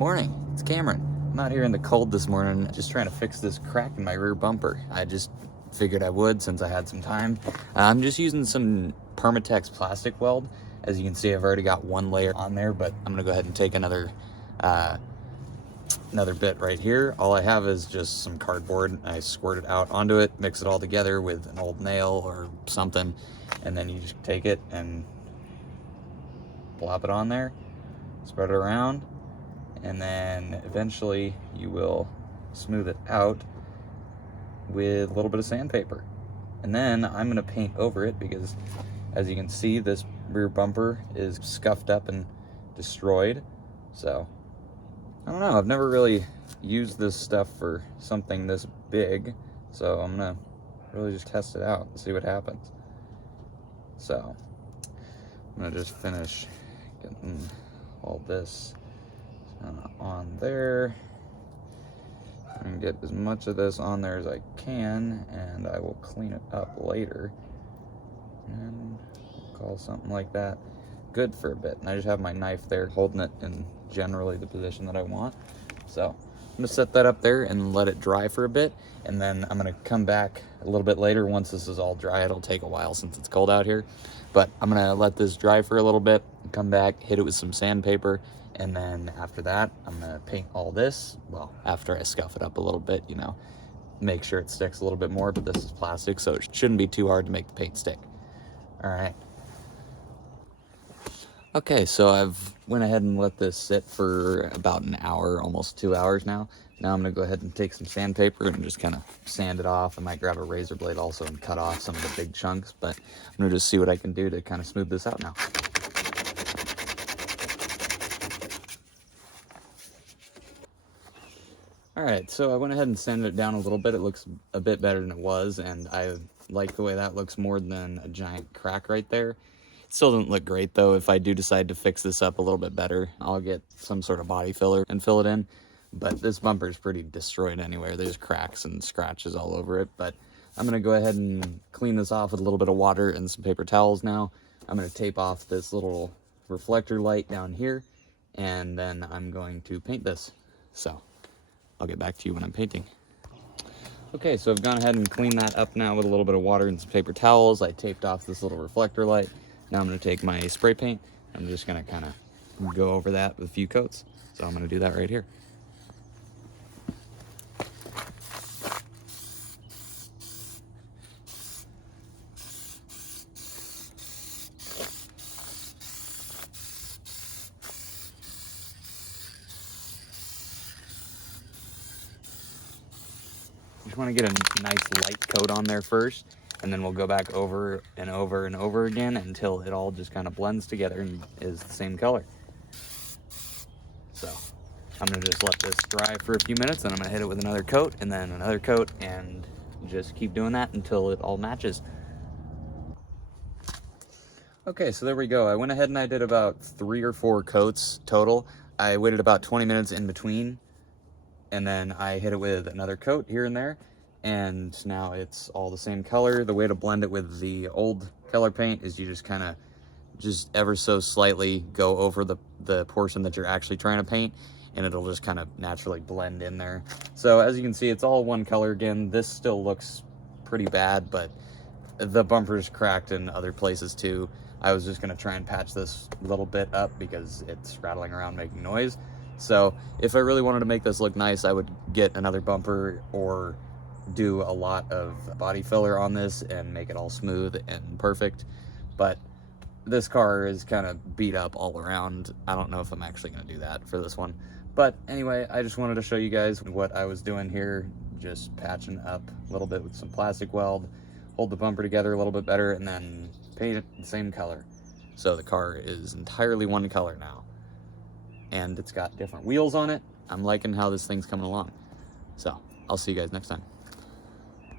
Morning, it's Cameron. I'm out here in the cold this morning just trying to fix this crack in my rear bumper. I just figured I would since I had some time. I'm just using some permatex plastic weld. As you can see, I've already got one layer on there, but I'm gonna go ahead and take another bit right here. All I have is just some cardboard. I squirt it out onto it, mix it all together with an old nail or something, and then you just take it and plop it on there, spread it around, and then eventually you will smooth it out with a little bit of sandpaper. And then I'm gonna paint over it because, as you can see, this rear bumper is scuffed up and destroyed. So I don't know, I've never really used this stuff for something this big, so I'm gonna really just test it out and see what happens. So I'm gonna just finish getting all this on there and get as much of this on there as I can, and I will clean it up later and we'll call something like that good for a bit. And I just have my knife there holding it in generally the position that I want. So I'm gonna set that up there and let it dry for a bit, and then I'm gonna come back a little bit later once this is all dry. It'll take a while since it's cold out here, but I'm gonna let this dry for a little bit, come back, hit it with some sandpaper, and then after that I'm gonna paint all this. Well, after I scuff it up a little bit, you know, make sure it sticks a little bit more, but this is plastic, so it shouldn't be too hard to make the paint stick. All right. Okay, so I've went ahead and let this sit for about an hour, almost 2 hours now. Now I'm gonna go ahead and take some sandpaper and just kind of sand it off. I might grab a razor blade also and cut off some of the big chunks, but I'm gonna just see what I can do to kind of smooth this out now. All right, so I went ahead and sanded it down a little bit. It looks a bit better than it was, and I like the way that looks more than a giant crack right there. It still doesn't look great though. If I do decide to fix this up a little bit better, I'll get some sort of body filler and fill it in. But this bumper is pretty destroyed anyway. There's cracks and scratches all over it. But I'm gonna go ahead and clean this off with a little bit of water and some paper towels now. I'm gonna tape off this little reflector light down here, and then I'm going to paint this. So I'll get back to you when I'm painting. Okay, so I've gone ahead and cleaned that up now with a little bit of water and some paper towels. I taped off this little reflector light. Now I'm gonna take my spray paint. I'm just gonna kind of go over that with a few coats. So I'm gonna do that right here. Just want to get a nice light coat on there first, and then we'll go back over and over and over again until it all just kind of blends together and is the same color. So I'm gonna just let this dry for a few minutes, and I'm gonna hit it with another coat and then another coat, and just keep doing that until it all matches. Okay, so there we go. I went ahead and I did about 3 or 4 coats total. I waited about 20 minutes in between, and then I hit it with another coat here and there, and now it's all the same color. The way to blend it with the old color paint is you just kind of just ever so slightly go over the portion that you're actually trying to paint, and it'll just kind of naturally blend in there. So as you can see, it's all one color again. This still looks pretty bad, but the bumper's cracked in other places too. I was just gonna try and patch this little bit up because it's rattling around making noise. So if I really wanted to make this look nice, I would get another bumper or do a lot of body filler on this and make it all smooth and perfect. But this car is kind of beat up all around. I don't know if I'm actually gonna do that for this one. But anyway, I just wanted to show you guys what I was doing here, just patching up a little bit with some plastic weld, hold the bumper together a little bit better, and then paint it the same color. So the car is entirely one color now. And it's got different wheels on it. I'm liking how this thing's coming along. So I'll see you guys next time.